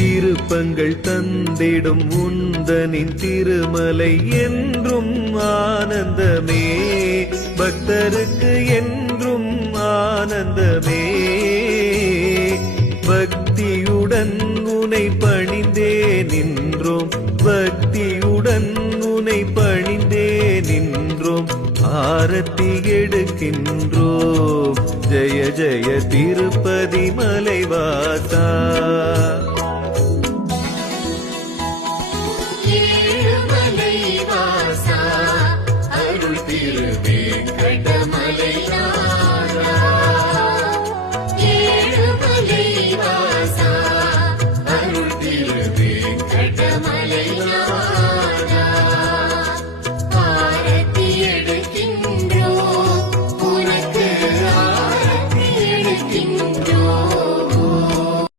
திருப்பங்கள் தந்திடும் உந்தனின் திருமலை என்றும் ஆனந்தமே, பக்தருக்கு என்றும் ஆனந்தமே. பக்தியுடன் உனை பணிந்தே நின்றோம், பக்தியுடன் உனை பணிந்தே நின்றோம், ஆரத்தி எடுக்கின்றோம். ஜெய ஜெய திருப்பதி மலைவாசா.